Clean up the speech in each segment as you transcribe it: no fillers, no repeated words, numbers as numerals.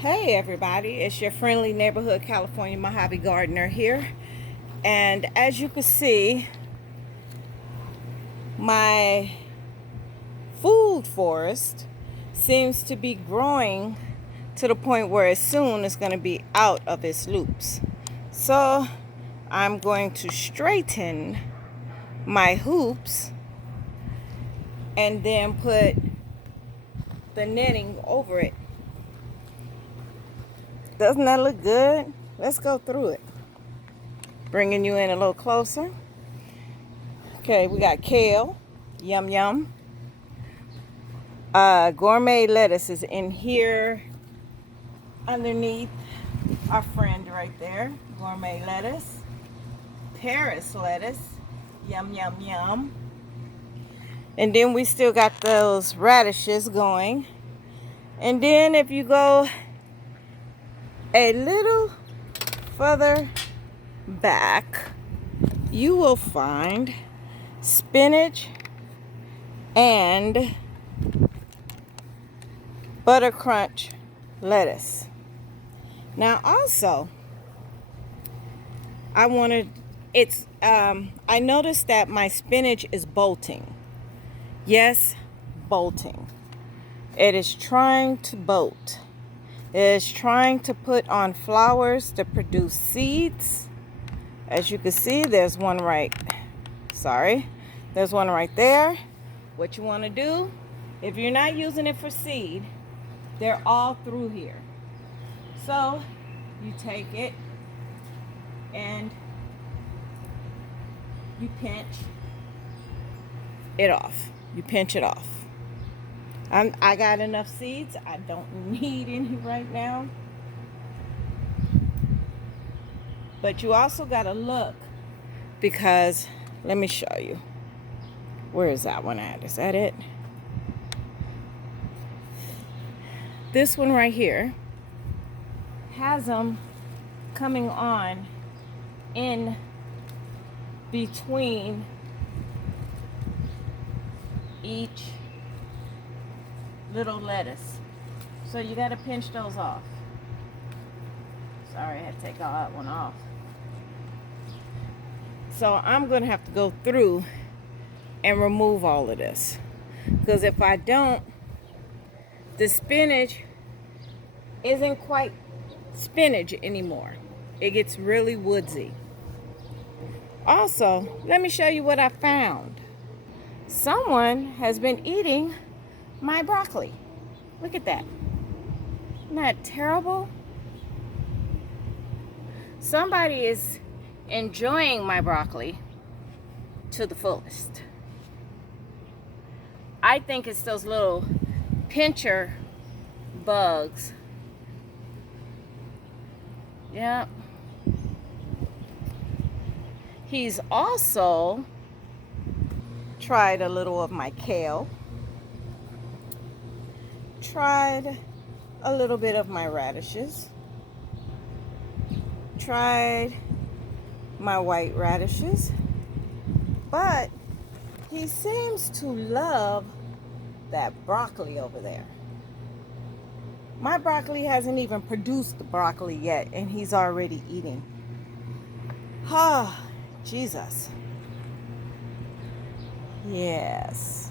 Hey everybody, it's your friendly neighborhood California Mojave gardener here. And as you can see, my food forest seems to be growing to the point where it soon is going to be out of its loops. So I'm going to straighten my hoops and then put the netting over it. Doesn't that look good? Let's go through it. Bringing you in a little closer. Okay, we got kale, yum yum. Gourmet lettuce is in here underneath our friend right there. Gourmet lettuce. Paris lettuce, yum yum yum. And then we still got those radishes going. And then if you go a little further back, you will find spinach and butter crunch lettuce. Now also, I noticed that my spinach is bolting. Yes, bolting. It is trying to bolt. It is trying to put on flowers to produce seeds. As you can see, there's one right there. What you want to do, if you're not using it for seed, they're all through here. So you take it and you pinch it off. I got enough seeds. I don't need any right now. But you also got to look, because let me show you. Where is that one at? Is that it? This one right here has them coming on in between each little lettuce. So you got to pinch those off. Sorry, I had to take all that one off. So I'm going to have to go through and remove all of this. Because if I don't, the spinach isn't quite spinach anymore. It gets really woodsy. Also, let me show you what I found. Someone has been eating my broccoli. Look at that. Isn't that terrible? Somebody is enjoying my broccoli to the fullest. I think it's those little pincher bugs. Yeah. He's also tried a little of my kale. Tried a little bit of my radishes. Tried my white radishes. But he seems to love that broccoli over there. My broccoli hasn't even produced the broccoli yet, and he's already eating. Ah, Jesus. Yes.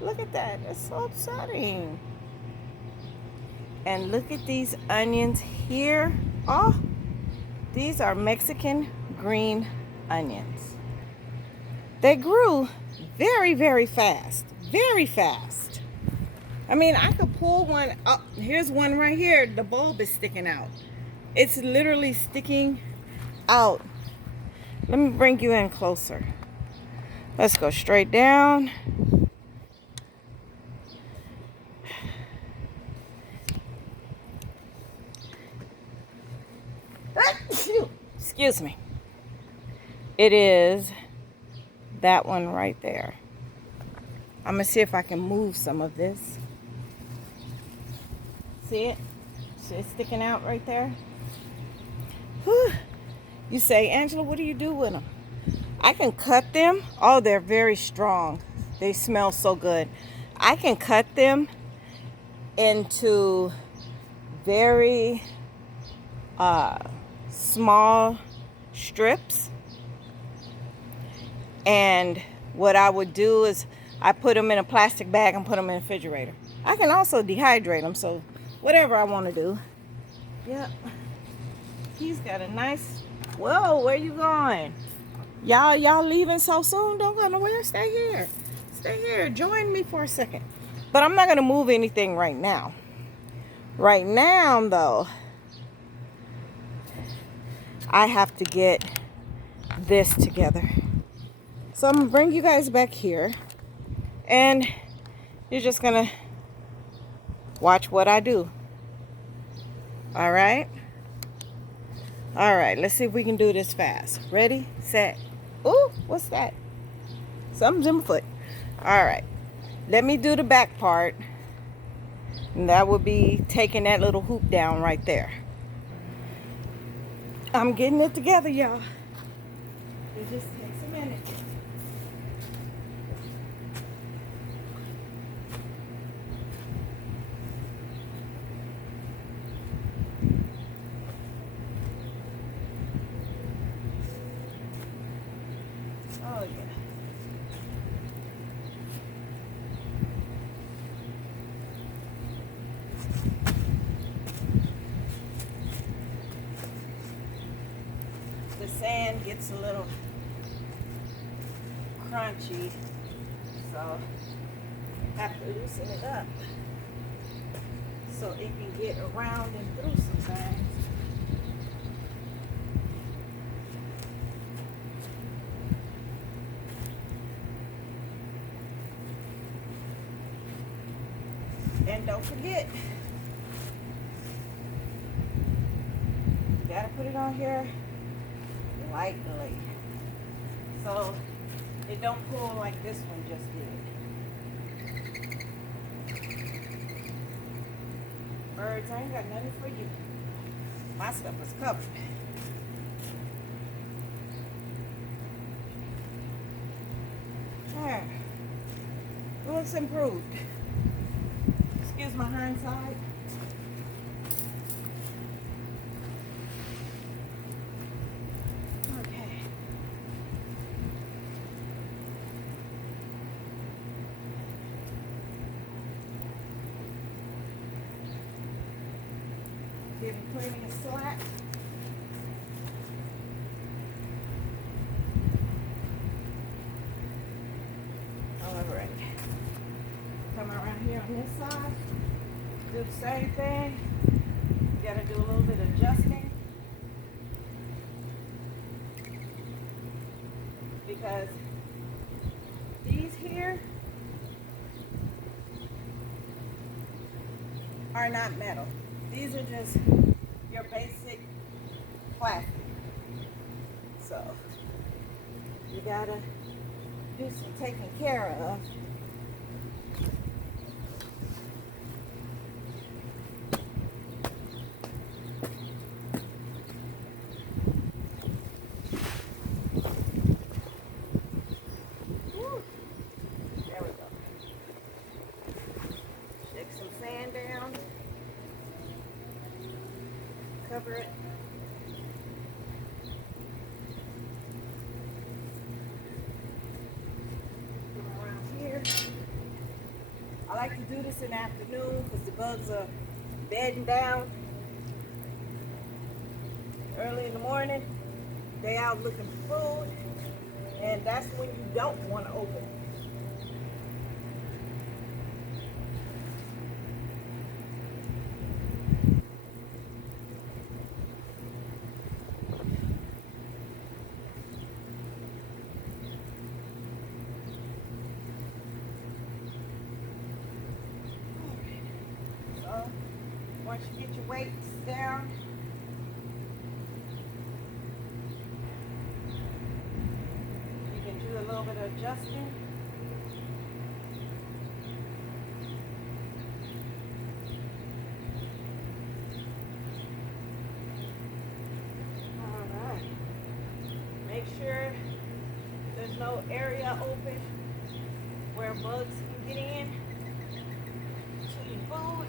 Look at that. It's so upsetting. And look at these onions here. Oh, these are Mexican green onions. They grew very, very fast. Very fast. I mean, I could pull one up. Here's one right here. The bulb is sticking out. It's literally sticking out. Let me bring you in closer. Let's go straight down. Excuse me. It is that one right there. I'm going to see if I can move some of this. See it? See it sticking out right there? Whew. You say, Angela, what do you do with them? I can cut them. Oh, they're very strong. They smell so good. I can cut them into very small strips. And what I would do is I put them in a plastic bag and put them in the refrigerator. I can also dehydrate them, so whatever I want to do. Yep. He's got a nice... Whoa, where you going? Y'all leaving so soon? Don't go nowhere. Stay here. Stay here. Join me for a second. But I'm not going to move anything right now. Right now, though, I have to get this together. So I'm going to bring you guys back here. And you're just going to watch what I do. All right? All right, let's see if we can do this fast. Ready, set. Ooh, what's that? Something's in my foot. All right, let me do the back part. And that would be taking that little hoop down right there. I'm getting it together, y'all. It just takes a minute. Oh, yeah. The sand gets a little crunchy, so I have to loosen it up so it can get around and through some things. And don't forget, you gotta put it on here lightly, so it don't pull like this one just did. Birds, I ain't got nothing for you. My stuff is covered. There. It looks improved. Excuse my hindsight. Okay. Give it plenty of slack. All right. Come around here on this side. Do the same thing. You gotta do a little bit of adjusting because these here are not metal. These are just your basic plastic. So you gotta do some taking care of. Cover it. Come around here. I like to do this in the afternoon because the bugs are bedding down. Early in the morning, they out looking for food, and that's when you don't want to open. Once you get your weights down, you can do a little bit of adjusting. All right. Make sure there's no area open where bugs can get in to your food.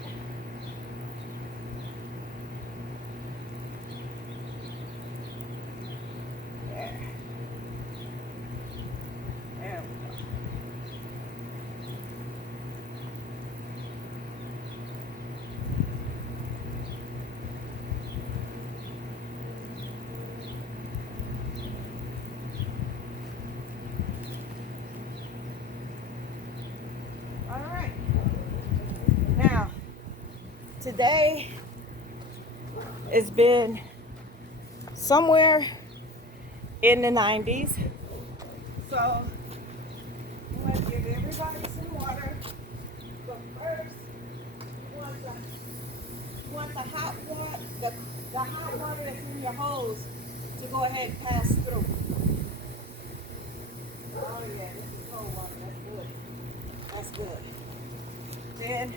Today it's been somewhere in the 90s. So I'm going to give everybody some water. But first, you want the hot water, the hot water that's in your hose to go ahead and pass through. Oh yeah, this is cold water. That's good. That's good. Then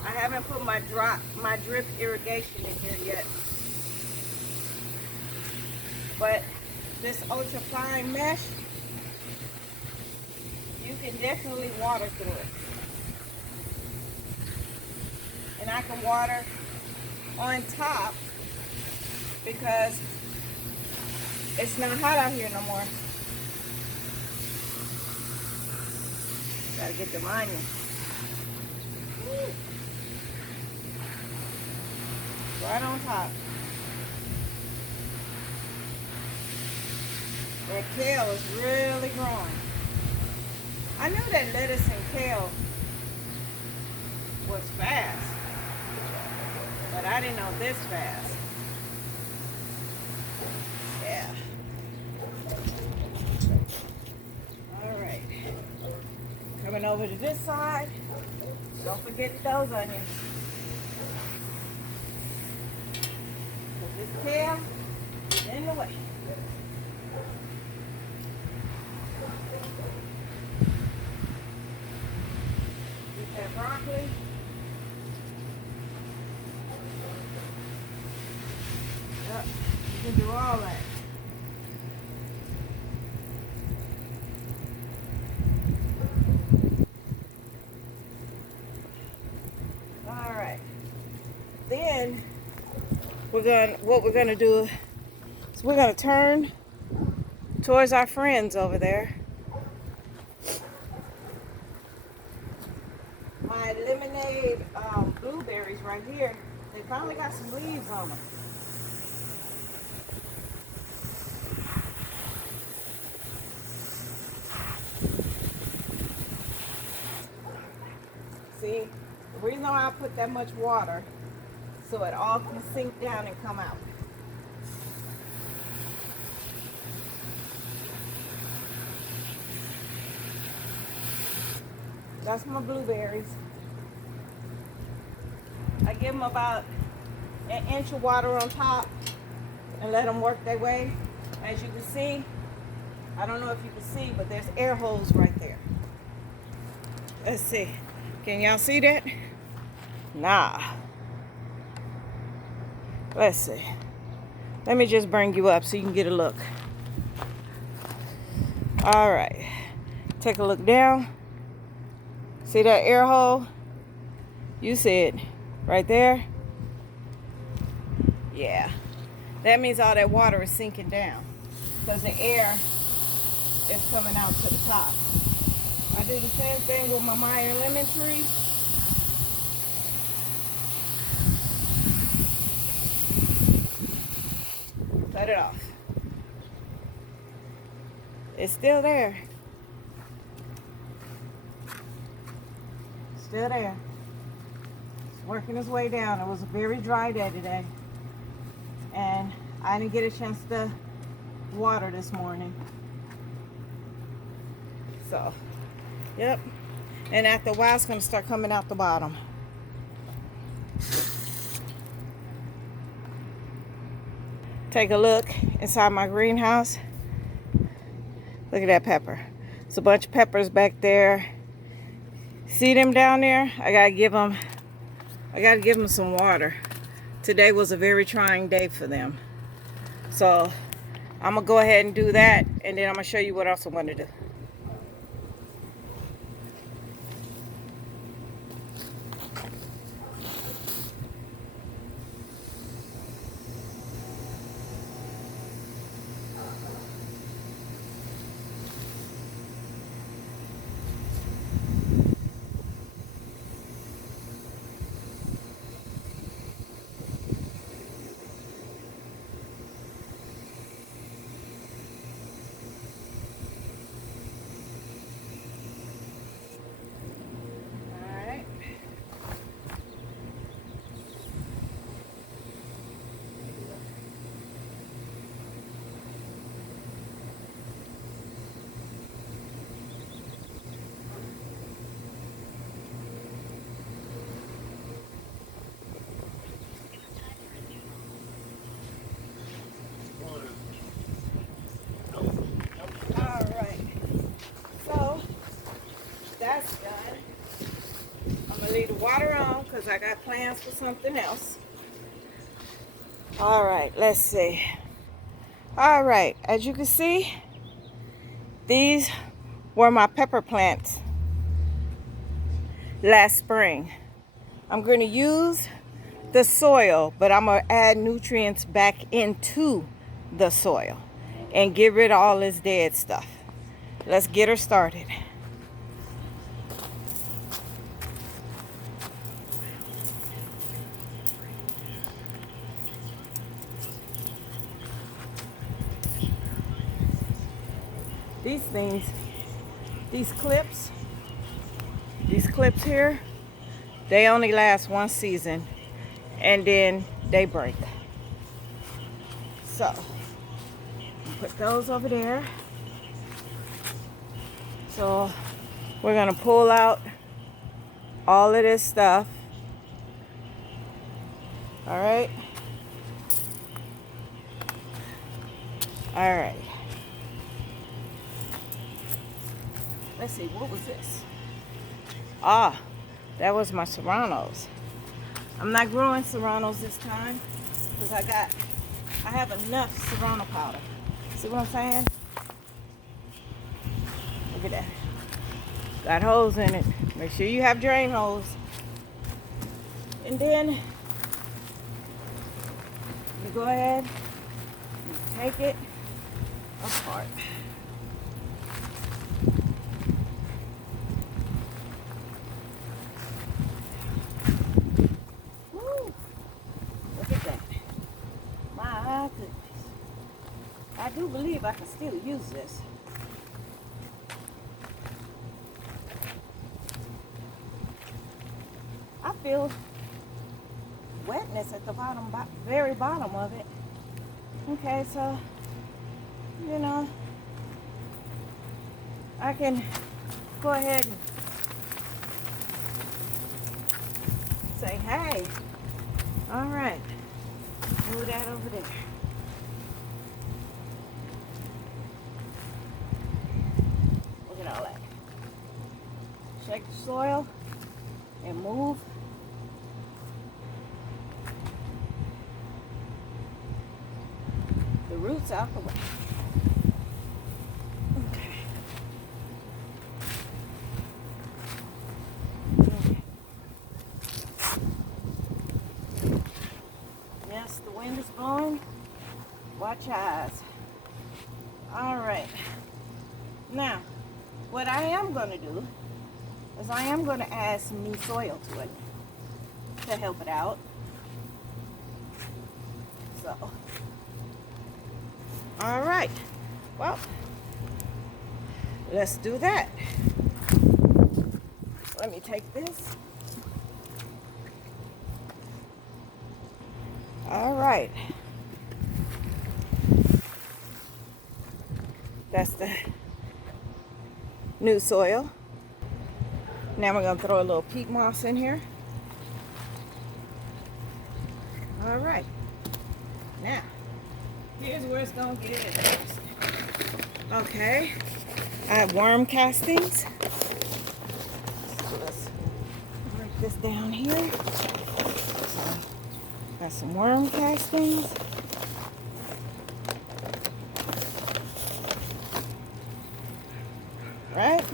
I haven't put my drip irrigation in here yet. But this ultra fine mesh, you can definitely water through it. And I can water on top because it's not hot out here no more. Gotta get the onions. Right on top. That kale is really growing. I knew that lettuce and kale was fast, but I didn't know this fast. Yeah. All right. Coming over to this side. Don't forget those onions. But this kale is in the way. Get that broccoli. Yep, you can do all that. All right. Then what we're gonna do is we're gonna turn towards our friends over there. My lemonade blueberries right here, they finally got some leaves on them. See, the reason why I put that much water, so it all can sink down and come out. That's my blueberries. I give them about an inch of water on top and let them work their way. As you can see, I don't know if you can see, but there's air holes right there. Let's see. Can y'all see that? Nah. Let's see. Let me just bring you up so you can get a look. All right. Take a look down. See that air hole? You see it right there? Yeah. That means all that water is sinking down because the air is coming out to the top. I do the same thing with my Meyer lemon tree. Cut it off. It's still there. Still there. It's working its way down. It was a very dry day today. And I didn't get a chance to water this morning. So, yep. And after a while, it's going to start coming out the bottom. Take a look inside my greenhouse. Look at that pepper. It's a bunch of peppers back there. See them down there? I gotta give them some water. Today was a very trying day for them. So I'm gonna go ahead and do that, and then I'm gonna show you what else I'm gonna do. gonna leave the water on because I got plans for something else. All right, let's see. All right, as you can see, these were my pepper plants last spring. I'm going to use the soil, but I'm going to add nutrients back into the soil and get rid of all this dead stuff. Let's get her started. These things, these clips here, they only last one season and then they break. So, put those over there. So, we're gonna pull out all of this stuff. All right. All right. Let's see, what was this? Ah, that was my serranos. I'm not growing serranos this time because I have enough serrano powder. See what I'm saying? Look at that. Got holes in it. Make sure you have drain holes. And then you go ahead and take it apart. Woo! Look at that. My goodness. I do believe I can still use this. I feel wetness at the bottom, very bottom of it. Okay, so, you know, I can go ahead and say, hey, all right, move that over there. Look at all that. Shake the soil and move. The roots out the way. Okay. Yes, the wind is blowing. Watch your eyes. All right. Now, what I am going to do is I am going to add some new soil to it to help it out. So, all right. Well, let's do that. Let me take this. All right. That's the new soil. Now we're going to throw a little peat moss in here. All right. Now, here's where it's going to get interesting. Okay. I have worm castings. So let's break this down here. So, got some worm castings. Right?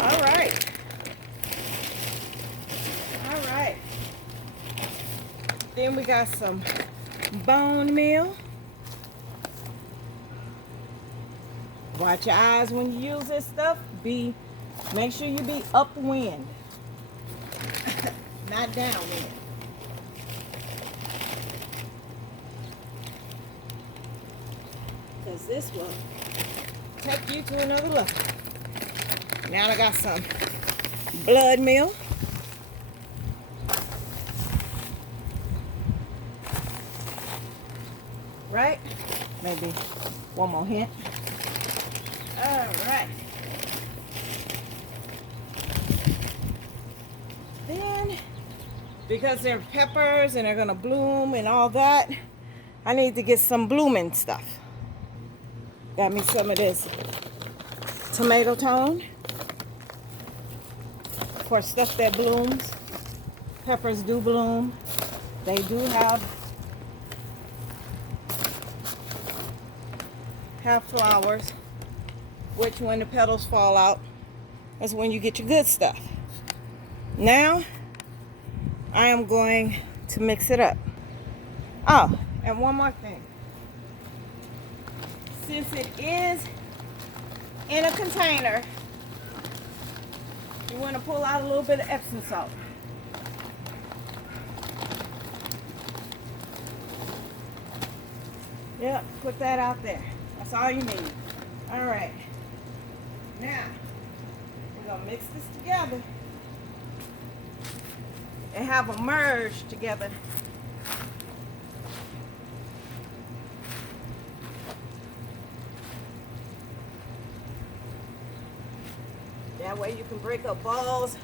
All right. All right. Then we got some bone meal. Watch your eyes when you use this stuff. Make sure you be upwind, not downwind. Because this will take you to another level. Now I got some blood meal. Right? Maybe one more hint. All right. Then, because they're peppers and they're gonna bloom and all that, I need to get some blooming stuff. Got me some of this tomato tone. course, stuff that blooms. Peppers do bloom. They do have flowers, which when the petals fall out, that's when you get your good stuff. Now, I am going to mix it up. Oh, and one more thing. Since it is in a container, you want to pull out a little bit of Epsom salt. Yep, put that out there. That's all you need. All right. Now, we're going to mix this together and have them merge together. That way you can break up balls.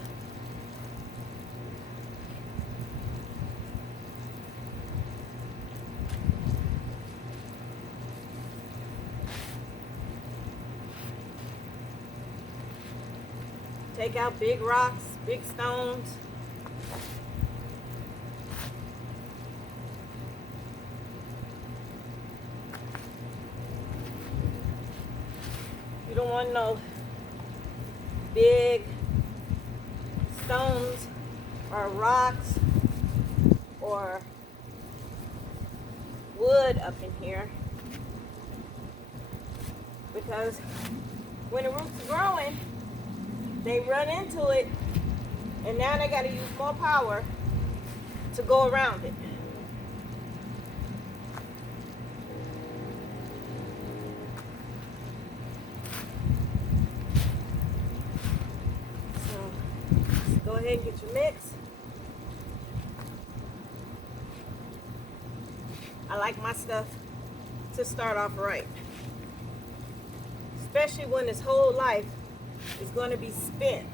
Take out big rocks, big stones. You don't want no big stones or rocks or wood up in here, because when the roots are growing, they run into it, and now they got to use more power to go around it. So go ahead and get your mix. I like my stuff to start off right, especially when this whole life is going to be spent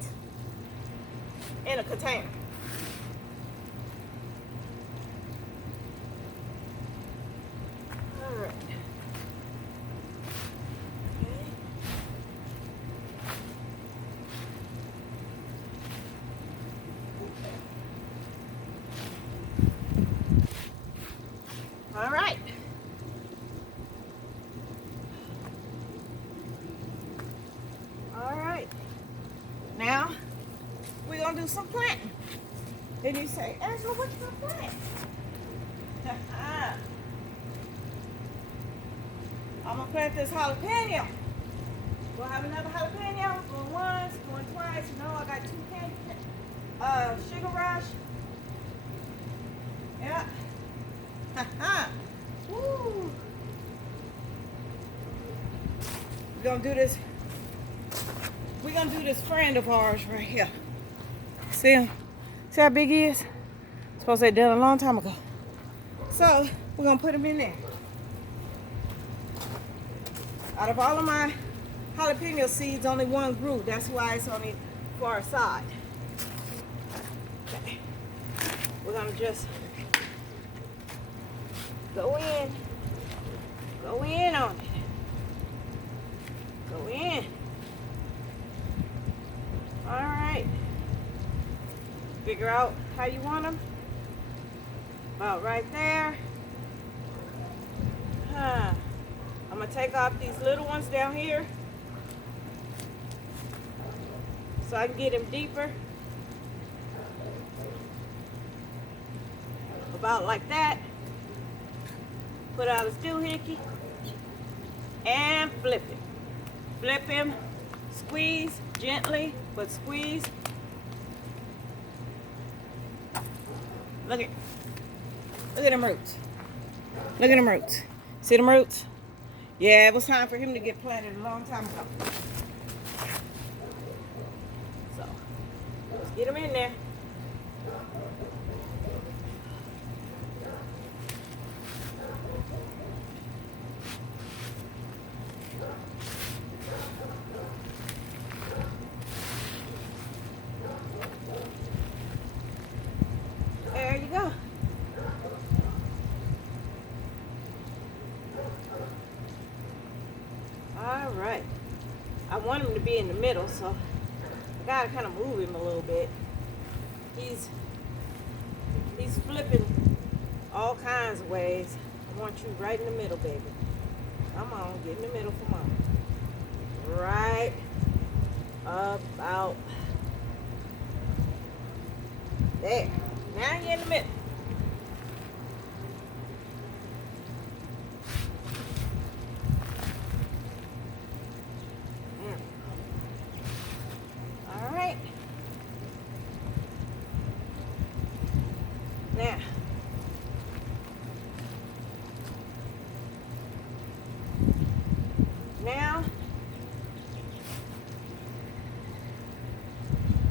in a container. All right. Okay. All right. All right. Now, we're going to do some planting. Then you say, Angela, what you going to plant? I'm going to plant this jalapeno. We'll have another jalapeno. Going once, going twice. You know, I got 2 candy. Sugar Rush. Yeah. Woo. We're going to do this. We're going to do this friend of ours right here. See him? See how big he is? Supposed to have done a long time ago. So, we're going to put him in there. Out of all of my jalapeno seeds, only one grew. That's why it's on the far side. Okay. We're going to just go in on it. Go in. All right. Figure out how you want them. About right there. I'm going to take off these little ones down here so I can get them deeper. About like that. Put out his doohickey and flip it. Flip him, squeeze gently, but squeeze. Look at them roots. Look at them roots. See them roots? Yeah, it was time for him to get planted a long time ago. So, let's get him in there. There you go. All right. I want him to be in the middle, so I gotta kind of move him a little bit. it's flipping all kinds of ways. I want you right in the middle, baby. Come on, get in the middle for mama. Right about there. Now you're in the middle. All right. Now,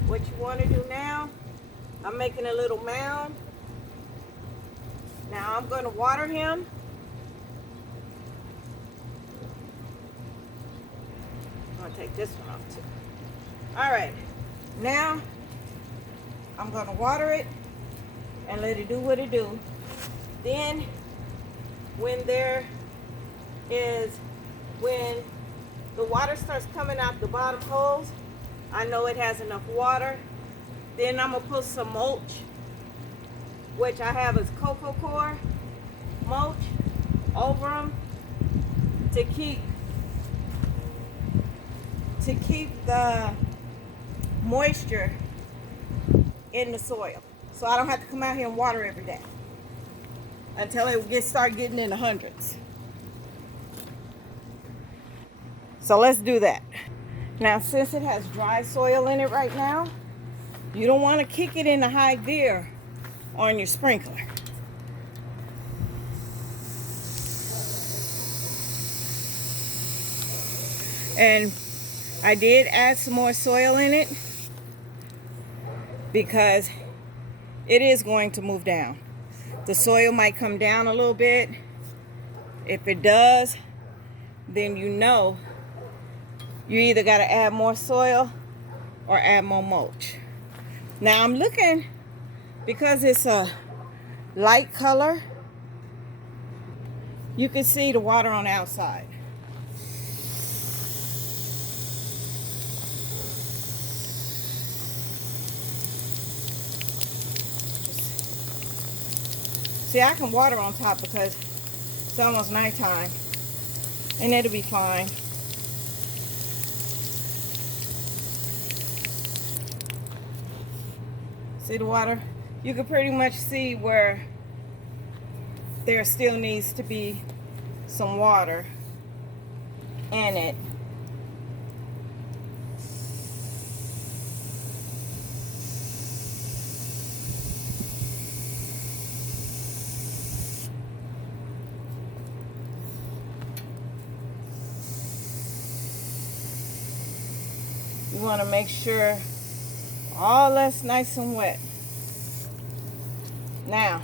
what you want to do now, I'm making a little mound. Now I'm going to water him. I'm going to take this one off too. All right. Now, I'm going to water it and let it do what it do. Then, when the water starts coming out the bottom holes, I know it has enough water. Then I'm gonna put some mulch, which I have as cocoa coir mulch, over them to keep the moisture in the soil, so I don't have to come out here and water every day until it start getting in the hundreds. So let's do that. Now, since it has dry soil in it right now, you don't want to kick it into high gear on your sprinkler. And I did add some more soil in it because it is going to move down. The soil might come down a little bit. If it does, then you know you either got to add more soil or add more mulch. Now I'm looking, because it's a light color, you can see the water on the outside. See, I can water on top because it's almost nighttime, and it'll be fine. See the water? You can pretty much see where there still needs to be some water in it. You want to make sure all that's nice and wet. Now,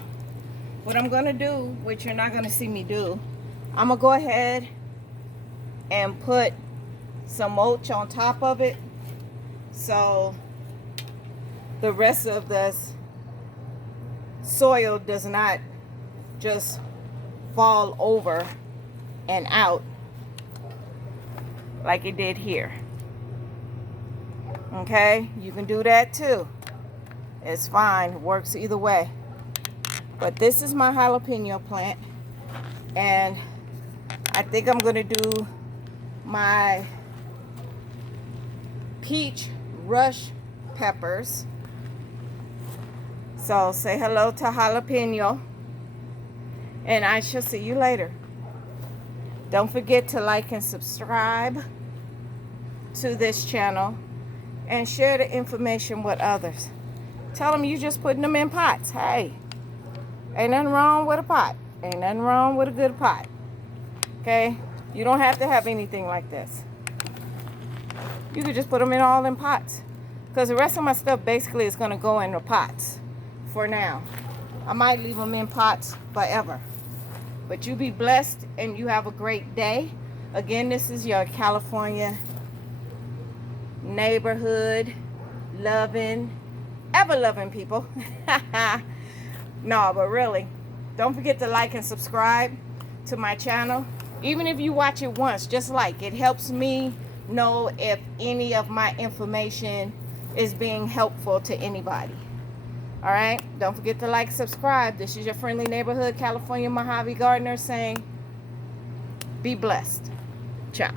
what I'm going to do, which you're not going to see me do, I'm going to go ahead and put some mulch on top of it so the rest of the soil does not just fall over and out like it did here. Okay, you can do that too. It's fine, it works either way. But this is my jalapeno plant, and I think I'm gonna do my peach rush peppers. So say hello to jalapeno, and I shall see you later. Don't forget to like and subscribe to this channel and share the information with others. Tell them you just putting them in pots. Hey, ain't nothing wrong with a pot. Ain't nothing wrong with a good pot. Okay? You don't have to have anything like this. You could just put them all in pots, because the rest of my stuff basically is going to go in the pots for now. I might leave them in pots forever. But you be blessed and you have a great day. Again, this is your California neighborhood loving, ever loving people. No, but really, don't forget to like and subscribe to my channel. Even if you watch it once, just like it helps me know if any of my information is being helpful to anybody. All right, don't forget to like, subscribe. This is your friendly neighborhood California Mojave gardener saying, be blessed. Ciao.